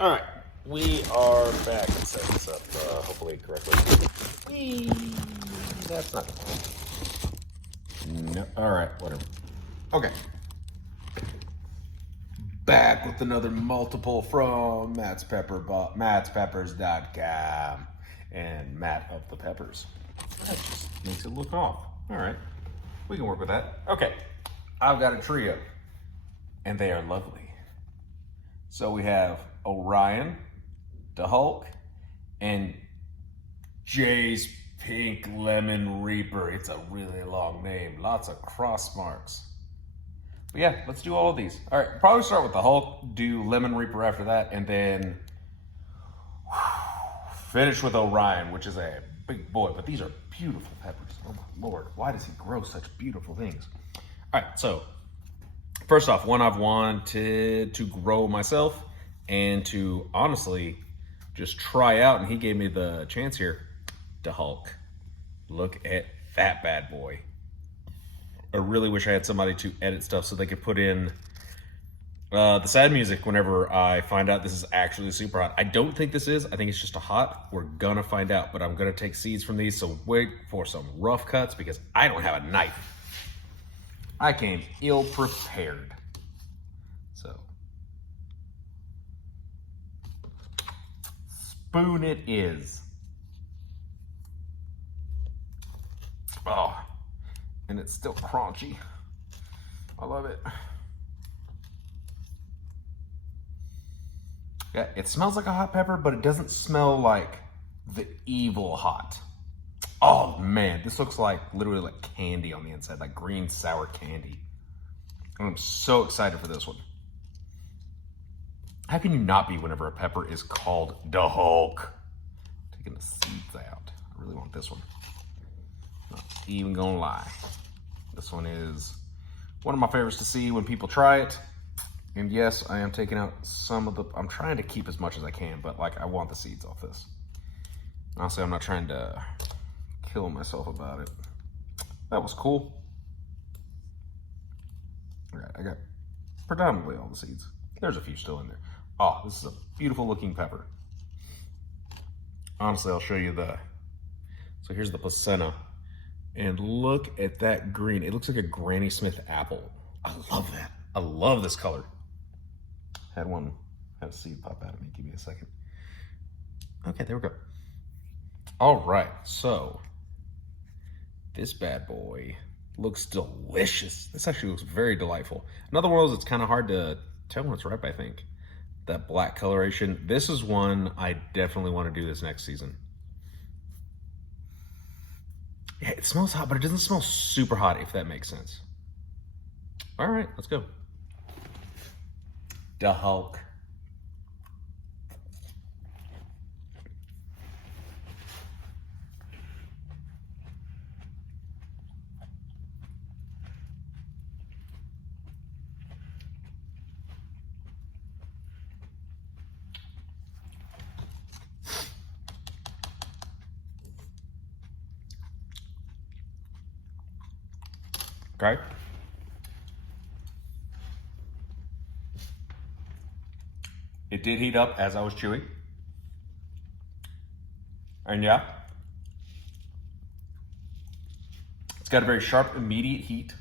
All right, we are back. Let's set this up hopefully correctly. Whee! That's not no. All right, whatever. Okay. Back with another multiple from mattspeppers.com and Matt of the Peppers. That just makes it look off. All right, we can work with that. Okay, I've got a trio, and they are lovely. So we have Orion, the Hulk, and JaysxPinkxLemon Reaper. It's a really long name, lots of cross marks. But yeah, let's do all of these. All right, probably start with the Hulk, do Lemon Reaper after that, and then finish with Orion, which is a big boy. But these are beautiful peppers. Oh my Lord, why does he grow such beautiful things? All right, so first off, one I've wanted to grow myself and to honestly just try out, and he gave me the chance here, the Hulk. Look at that bad boy. I really wish I had somebody to edit stuff so they could put in the sad music whenever I find out this is actually super hot. I don't think this is. I think it's just a hot. We're gonna find out, but I'm gonna take seeds from these, so wait for some rough cuts because I don't have a knife. I came ill prepared. So, spoon it is. Oh. And it's still crunchy. I love it. Yeah, it smells like a hot pepper, but it doesn't smell like the evil hot. Oh man, this looks like literally like candy on the inside, like green sour candy. And I'm so excited for this one. How can you not be whenever a pepper is called the Hulk? Taking the seeds out. I really want this one. Not even gonna lie. This one is one of my favorites to see when people try it. And yes, I am taking out some of the, I'm trying to keep as much as I can, but like I want the seeds off this. Honestly, I'm not trying to kill myself about it. That was cool. All right, I got predominantly all the seeds. There's a few still in there. Oh, this is a beautiful looking pepper. Honestly, I'll show you so here's the placenta. And look at that green. It looks like a Granny Smith apple. I love that. I love this color. Had a seed pop out of me. Give me a second. Okay, there we go. All right, so this bad boy looks delicious. This actually looks very delightful. Another one of those, it's kind of hard to tell when it's ripe, I think. That black coloration. This is one I definitely want to do this next season. Yeah, it smells hot, but it doesn't smell super hot, if that makes sense. All right, let's go. The Hulk. Okay. It did heat up as I was chewing. And yeah, it's got a very sharp, immediate heat.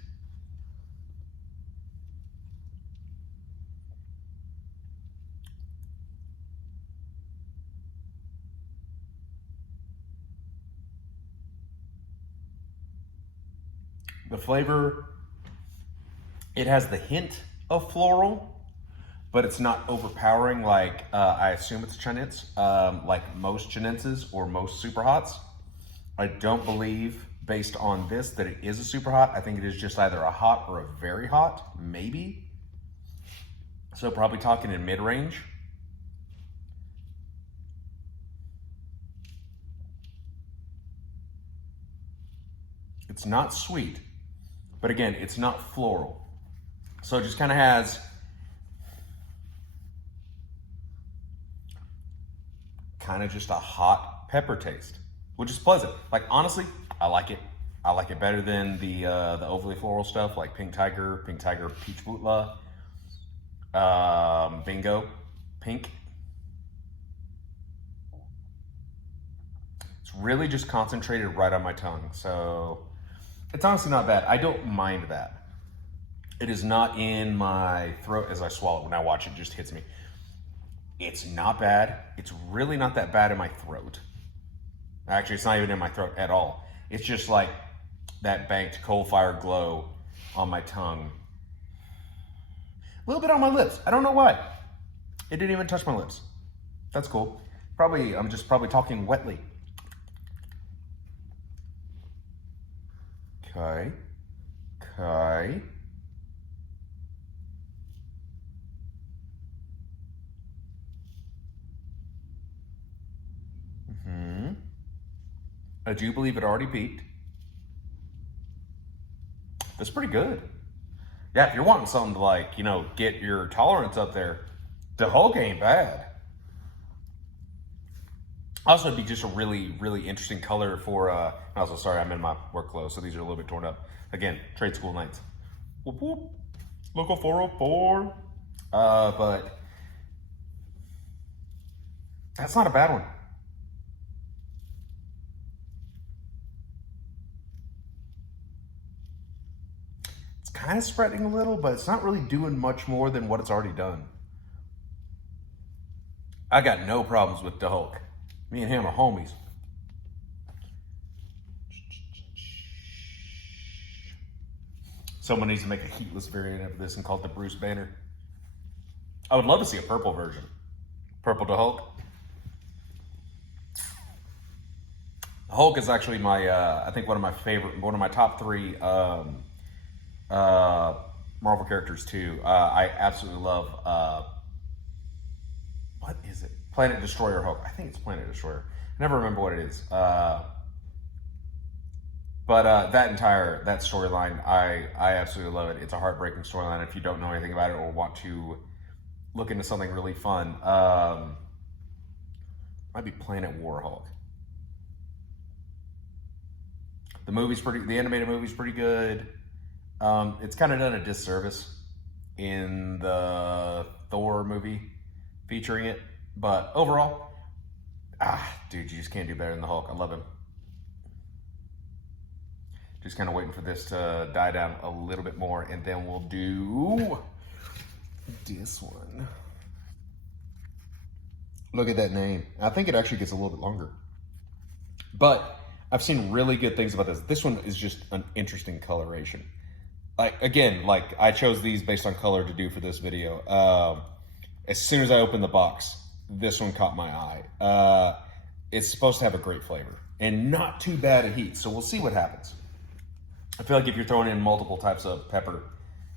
The flavor, it has the hint of floral, but it's not overpowering like I assume it's Chinese, like most Chinenses or most super hots. I don't believe, based on this, that it is a super hot. I think it is just either a hot or a very hot, maybe. So probably talking in mid-range. It's not sweet, but again, it's not floral. So it just kind of has kind of just a hot pepper taste, which is pleasant. Like honestly, I like it. I like it better than the overly floral stuff like Pink Tiger, Peach Bootla, Bingo, Pink. really just concentrated right on my tongue. So it's honestly not bad. I don't mind that. It is not in my throat as I swallow. When I watch it, just hits me. It's not bad. It's really not that bad in my throat. Actually, it's not even in my throat at all. It's just like that banked coal fire glow on my tongue. A little bit on my lips. I don't know why. It didn't even touch my lips. That's cool. Probably, I'm just probably talking wetly. Okay. Okay. I do believe it already peaked. That's pretty good. Yeah, if you're wanting something to, like, you know, get your tolerance up there, the Hulk ain't bad. Also, it'd be just a really, really interesting color for, also, sorry, I'm in my work clothes, so these are a little bit torn up. Again, trade school nights. Whoop, whoop. Local 404. But that's not a bad one. It's kind of spreading a little, but it's not really doing much more than what it's already done. I got no problems with the Hulk. Me and him are homies. Someone needs to make a heatless variant of this and call it the Bruce Banner. I would love to see a purple version. Purple to Hulk. Hulk is actually my, I think one of my top 3 Marvel characters too. I absolutely love, what is it? Planet Destroyer Hulk. I think it's Planet Destroyer. I never remember what it is. But that storyline, I absolutely love it. It's a heartbreaking storyline. If you don't know anything about it or want to look into something really fun, might be Planet War Hulk. The animated movie's pretty good. It's kind of done a disservice in the Thor movie featuring it, but overall, dude, you just can't do better than the Hulk. I love him. Just kind of waiting for this to die down a little bit more, and then we'll do this one. Look at that name. I think it actually gets a little bit longer, but I've seen really good things about this. This one is just an interesting coloration. Again, I chose these based on color to do for this video. As soon as I opened the box, this one caught my eye. It's supposed to have a great flavor and not too bad a heat, so we'll see what happens. I feel like if you're throwing in multiple types of pepper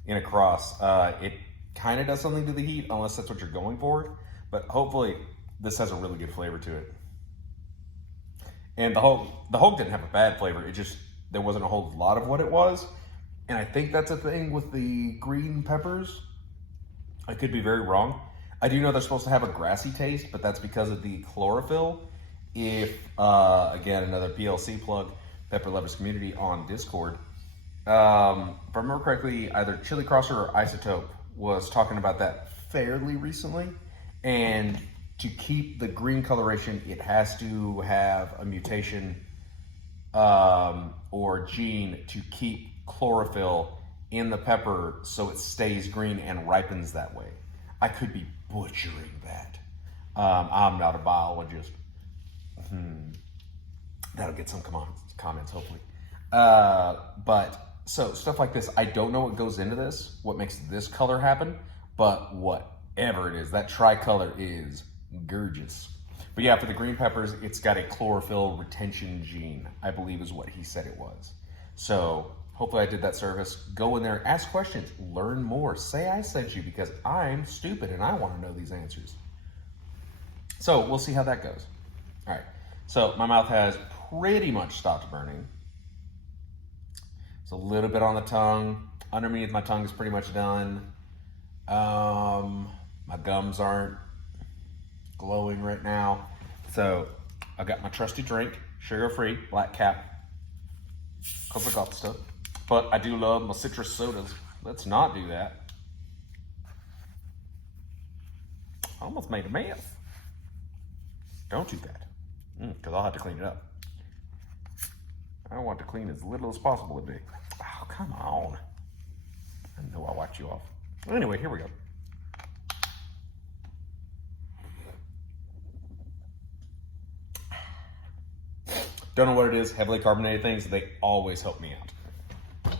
in a cross, it kind of does something to the heat, unless that's what you're going for. But hopefully, this has a really good flavor to it. And the Hulk didn't have a bad flavor. It just, there wasn't a whole lot of what it was. And I think that's a thing with the green peppers. I could be very wrong. I do know they're supposed to have a grassy taste, but that's because of the chlorophyll. If, again, another PLC plug, Pepper Lovers Community on Discord. If I remember correctly, either Chili Crosser or Isotope was talking about that fairly recently. And to keep the green coloration, it has to have a mutation or gene to keep chlorophyll in the pepper so it stays green and ripens that way. I could be butchering that. I'm not a biologist. That'll get some comments, hopefully. But so stuff like this, I don't know what goes into this, what makes this color happen, but whatever it is, that tricolor is gorgeous. But yeah, for the green peppers, it's got a chlorophyll retention gene, I believe is what he said it was. So hopefully I did that service. Go in there, ask questions, learn more. Say I sent you because I'm stupid and I want to know these answers. So we'll see how that goes. All right, so my mouth has pretty much stopped burning. It's a little bit on the tongue. Underneath my tongue is pretty much done. My gums aren't glowing right now. So I got my trusty drink, sugar-free, black cap, because I got the stuff. But I do love my citrus sodas. Let's not do that. I almost made a mess. Don't do that, because I'll have to clean it up. I want to clean as little as possible today. Oh, come on. I know I wiped you off. Anyway, here we go. Don't know what it is. Heavily carbonated things, they always help me out.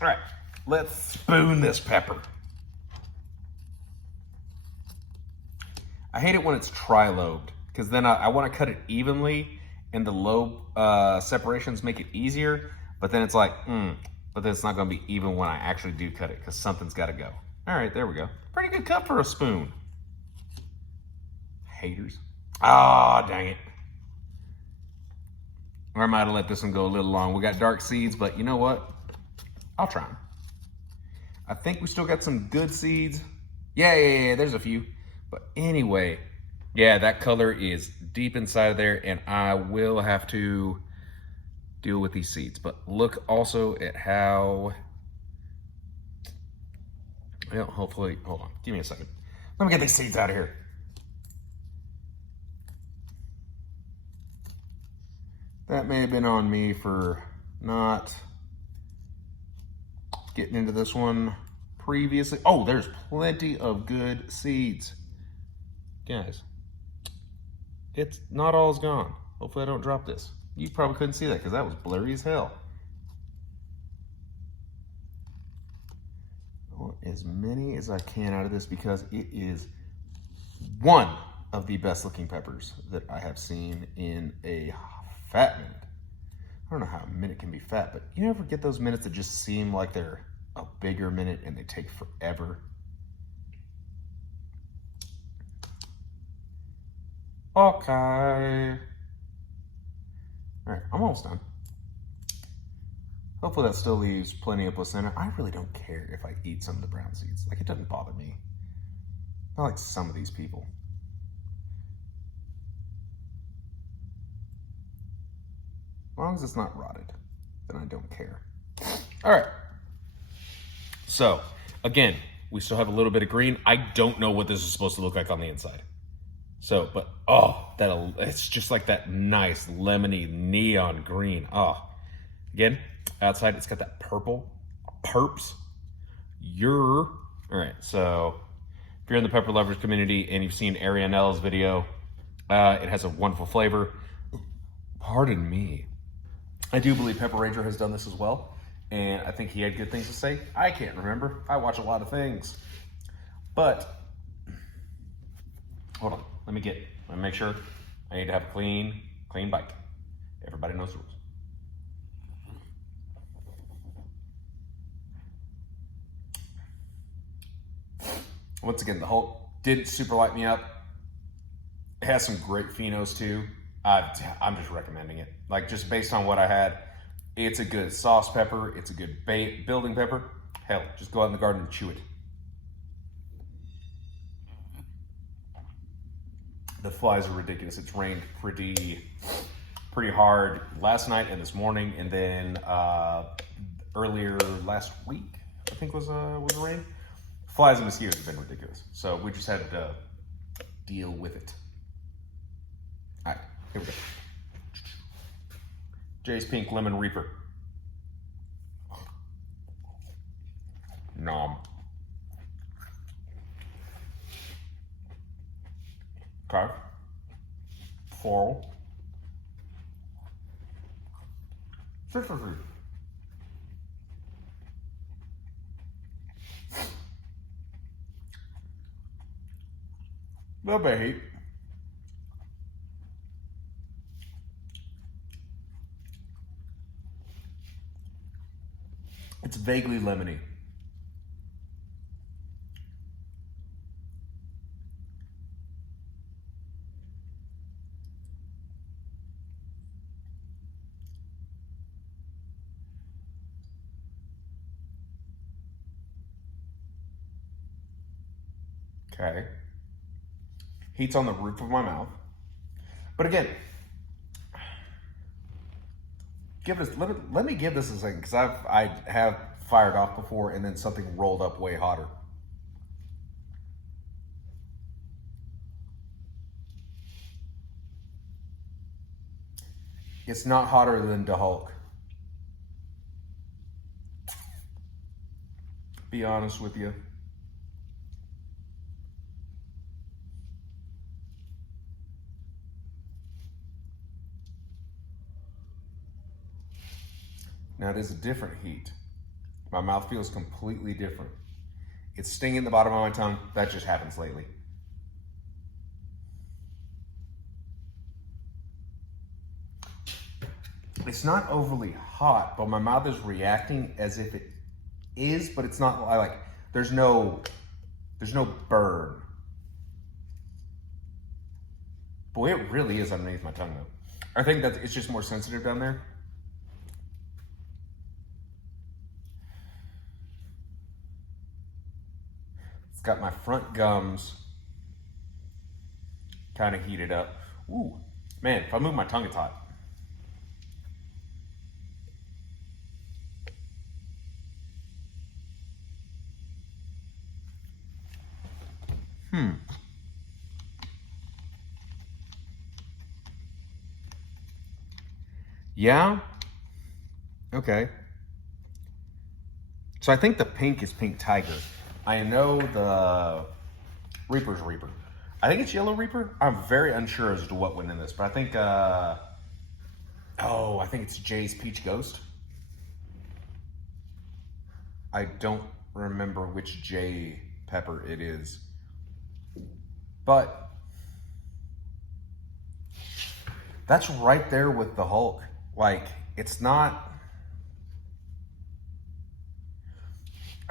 All right, let's spoon this pepper. I hate it when it's tri-lobed, because then I want to cut it evenly, and the lobe separations make it easier, but then it's like, but then it's not going to be even when I actually do cut it, because something's got to go. All right, there we go. Pretty good cut for a spoon. Haters. Ah, dang it. Or I might have let this one go a little long. We got dark seeds, but you know what? I'll try them. I think we still got some good seeds. Yeah, there's a few. But anyway, yeah, that color is deep inside of there, and I will have to deal with these seeds. But look also at how, well, hopefully, hold on, give me a second. Let me get these seeds out of here. That may have been on me for not getting into this one previously. Oh, there's plenty of good seeds. Guys, it's not all is gone. Hopefully I don't drop this. You probably couldn't see that because that was blurry as hell. I want as many as I can out of this because it is one of the best looking peppers that I have seen in a fat minute. I don't know how a minute can be fat, but you ever get those minutes that just seem like they're a bigger minute and they take forever? Okay. All right, I'm almost done. Hopefully that still leaves plenty of placenta. I really don't care if I eat some of the brown seeds. Like, it doesn't bother me. Not like some of these people. As long as it's not rotted, then I don't care. All right. So, again, we still have a little bit of green. I don't know what this is supposed to look like on the inside. So, but, oh, it's just like that nice lemony neon green. Oh, again, outside it's got that purple, perps. All right, so if you're in the pepper lovers community and you've seen Arianella's video, it has a wonderful flavor. Pardon me. I do believe Pepper Ranger has done this as well, and I think he had good things to say. I can't remember. I watch a lot of things. But, hold on. Let me make sure. I need to have a clean bite. Everybody knows the rules. Once again, the Hulk didn't super light me up. It has some great phenos too. I'm just recommending it. Like, just based on what I had, it's a good sauce pepper. It's a good building pepper. Hell, just go out in the garden and chew it. The flies are ridiculous. It's rained pretty hard last night and this morning, and then earlier last week, I think was the rain. Flies and mosquitoes have been ridiculous. So we just had to deal with it. All right, here we go. Jay's Pink Lemon Reaper. Nom. Okay. Floral. Citrusy. Little bit of heat. It's vaguely lemony. Okay. Heat's on the roof of my mouth. But again, let me give this a second, because I have fired off before and then something rolled up way hotter. It's not hotter than the Hulk. be honest with you. Now it is a different heat. My mouth feels completely different. It's stinging the bottom of my tongue. That just happens lately. It's not overly hot, but my mouth is reacting as if it is, but it's not like, there's no burn. Boy, it really is underneath my tongue though. I think that it's just more sensitive down there. It's got my front gums kind of heated up. Ooh, man, if I move my tongue, it's hot. Yeah? Okay. So I think the pink is Pink Tiger. I know the Reaper's Reaper. I think it's Yellow Reaper. I'm very unsure as to what went in this, but I think, I think it's Jay's Peach Ghost. I don't remember which Jay pepper it is, but that's right there with the Hulk. Like, it's not,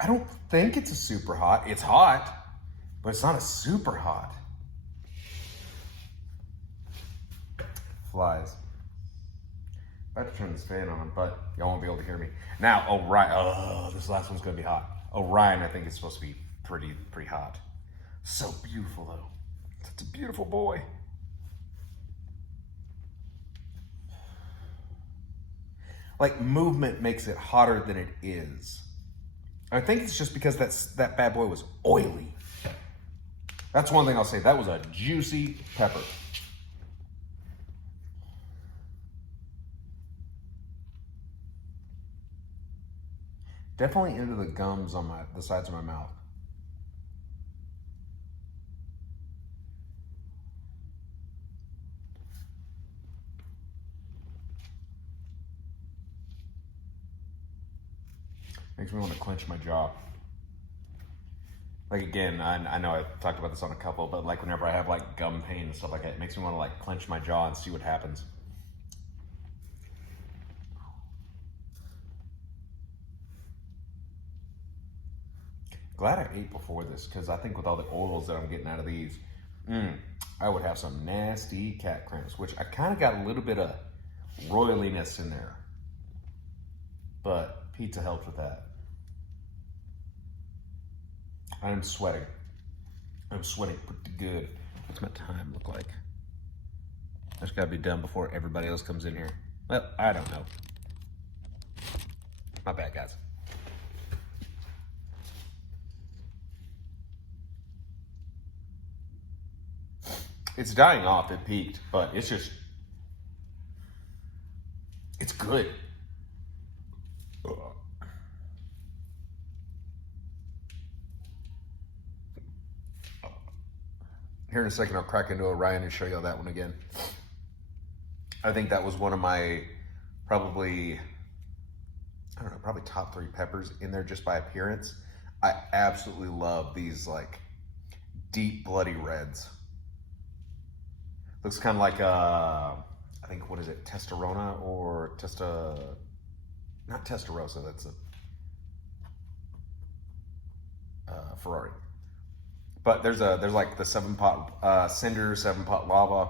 I don't think it's a super hot. It's hot, but it's not a super hot. Flies. I have to turn this fan on, but y'all won't be able to hear me. Now, Orion, oh, this last one's gonna be hot. Orion, I think, is supposed to be pretty hot. So beautiful, though. Such a beautiful boy. Like, movement makes it hotter than it is. I think it's just because that bad boy was oily. That's one thing I'll say. That was a juicy pepper. Definitely into the gums on the sides of my mouth. Makes me want to clench my jaw. Like, again, I know I've talked about this on a couple, but like whenever I have like gum pain and stuff like that, it makes me want to like clench my jaw and see what happens. Glad I ate before this, because I think with all the oils that I'm getting out of these, I would have some nasty cat cramps, which I kind of got a little bit of roiliness in there. But pizza helped with that. I'm sweating. I'm sweating pretty good. What's my time look like? That's gotta be done before everybody else comes in here. Well, I don't know. My bad, guys. It's dying off, it peaked, but it's just, it's good. Here in a second, I'll crack into Orion and show you that one again. I think that was one of my probably top 3 peppers in there just by appearance. I absolutely love these like deep bloody reds. Looks kind of like I think, what is it, Testosterona or not Testarossa, that's a Ferrari. But there's like the 7-pot cinder, 7-pot lava,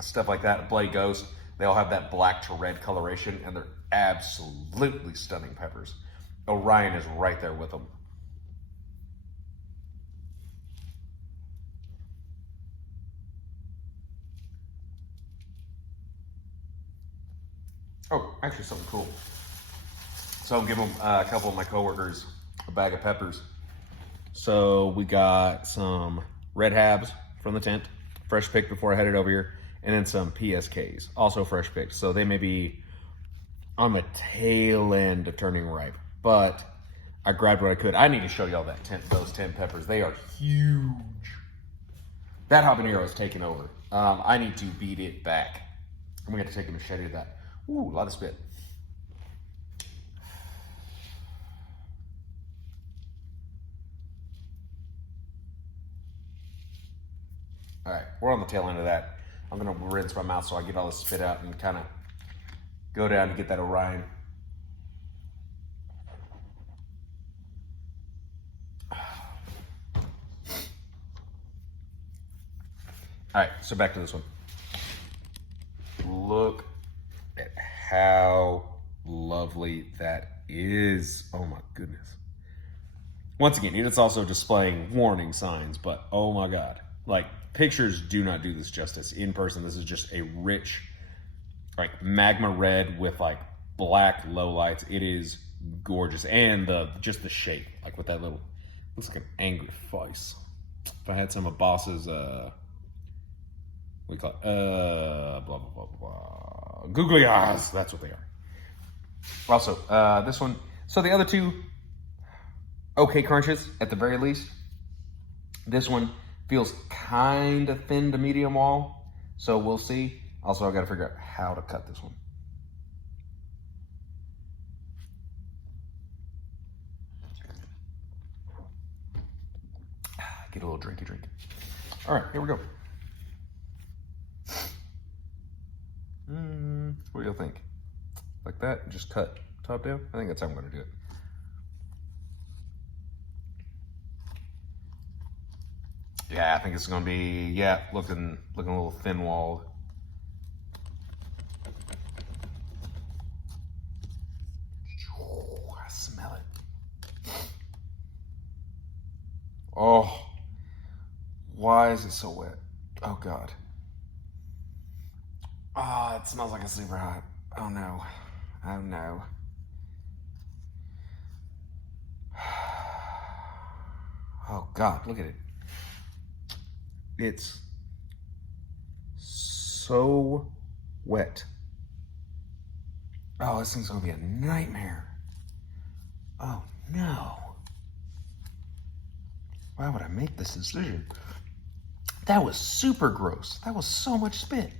stuff like that. Bloody Ghost. They all have that black to red coloration, and they're absolutely stunning peppers. Orion is right there with them. Oh, actually something cool. So I'm giving a couple of my coworkers a bag of peppers. So we got some red habs from the tent, fresh picked before I headed over here, and then some PSKs, also fresh picked. So they may be on the tail end of turning ripe, but I grabbed what I could. I need to show y'all those 10 peppers. They are huge. That habanero is taking over. I need to beat it back. I'm gonna have to take a machete to that. Ooh, a lot of spit. All right, we're on the tail end of that. I'm gonna rinse my mouth so I get all the spit out and kind of go down to get that Orion. All right, so back to this one. Look at how lovely that is. Oh my goodness. Once again, it's also displaying warning signs, but oh my God. Like, pictures do not do this justice. In person, this is just a rich, like, magma red with like black lowlights. It is gorgeous. And just the shape, like with that little, looks like an angry face. If I had some of Boss's, we call it, blah, blah, blah, blah, blah. Googly eyes, that's what they are. Also, this one, so the other two, okay crunches at the very least. This one feels kind of thin to medium wall, so we'll see. Also, I gotta figure out how to cut this one. Get a little drinky drink. All right, here we go. What do you think? Like that? Just cut top down? I think that's how I'm gonna do it. Yeah, I think it's gonna be, yeah, looking a little thin walled. I smell it. Oh, why is it so wet? Oh God. Ah, it smells like it's super hot. Oh no. Oh no. Oh God, look at it. It's so wet. Oh, this thing's gonna be a nightmare. Oh no. Why would I make this decision? That was super gross. That was so much spit.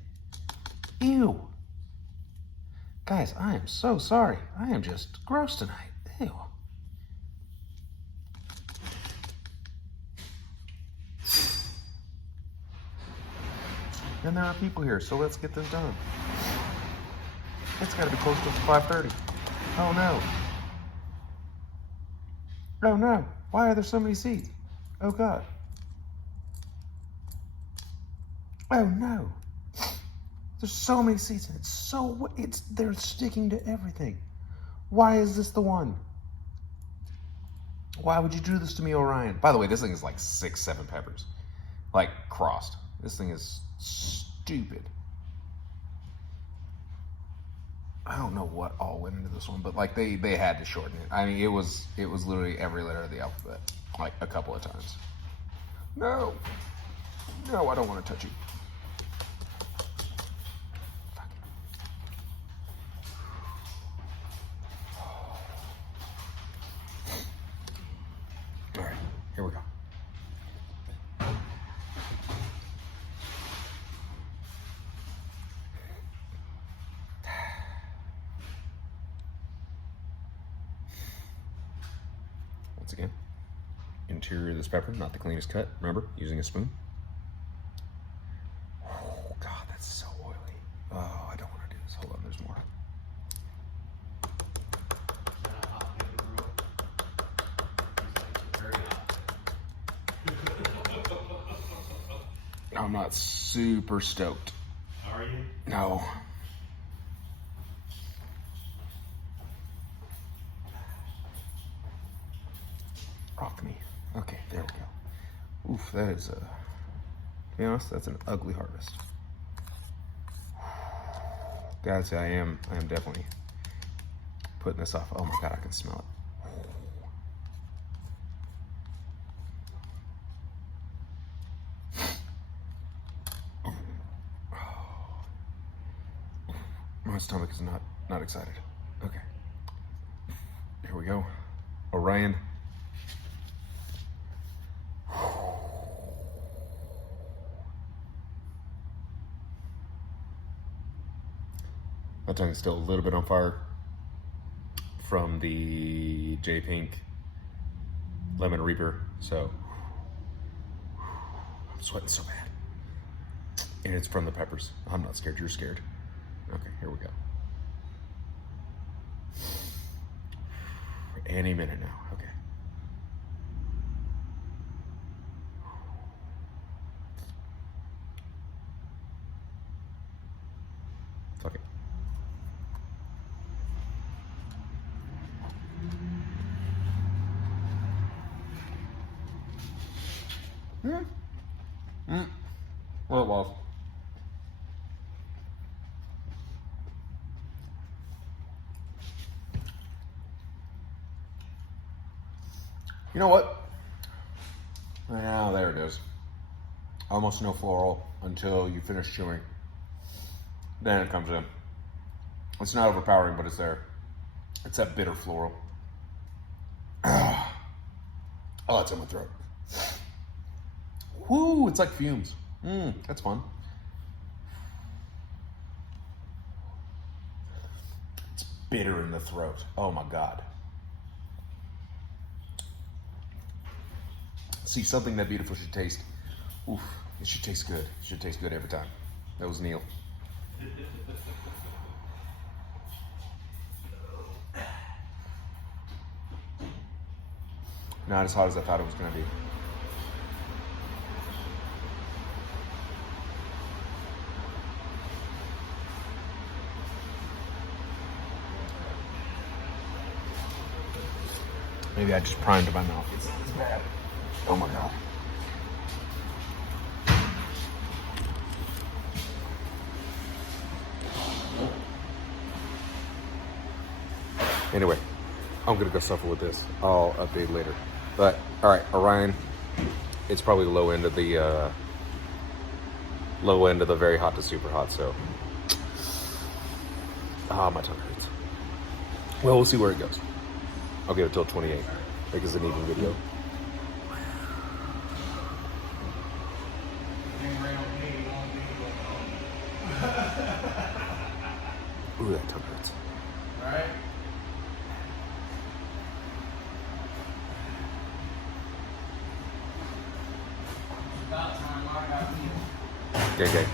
Ew. Guys, I am so sorry. I am just gross tonight. Ew. And there are people here, so let's get this done. It's gotta be close to 5:30. Oh no. Oh no. Why are there so many seeds? Oh God. Oh no. There's so many seeds and they're sticking to everything. Why is this the one? Why would you do this to me, Orion? By the way, this thing is like 6, 7 peppers. Like crossed. This thing is stupid. I don't know what all went into this one, but like they had to shorten it. I mean, it was literally every letter of the alphabet, like a couple of times. No, no, I don't want to touch you. All right, here we go. Once again, interior of this pepper, not the cleanest cut. Remember, using a spoon. Oh God, that's so oily. Oh, I don't want to do this. Hold on, there's more. I'm not super stoked. Are you? No. Rock me. Okay, there we go. Oof, that is to be honest, that's an ugly harvest. Gotta say, I am definitely putting this off. Oh my God, I can smell it. My stomach is not excited. Okay. Here we go. Orion. My tongue is still a little bit on fire from the JaysxPinkxLemon Reaper, so I'm sweating so bad. And it's from the peppers. I'm not scared, you're scared. Okay, here we go. Any minute now, okay. Fuck it. Well, it was. You know what? Yeah, there it is. Almost no floral until you finish chewing. Then it comes in. It's not overpowering, but it's there. It's that bitter floral. Oh, it's in my throat. Woo, it's like fumes. That's fun. It's bitter in the throat. Oh my God. See, something that beautiful should taste, oof, it should taste good. It should taste good every time. That was Neil. Not as hot as I thought it was gonna be. Maybe I just primed my mouth. It's bad. Oh my God. Anyway, I'm gonna go suffer with this. I'll update later. But all right, Orion, it's probably the low end of the very hot to super hot. So, my tongue hurts. Well, we'll see where it goes. I'll give it till 28 because it's an even video. Ooh, that tongue hurts. All right. It's about time I got you. Gang, gang.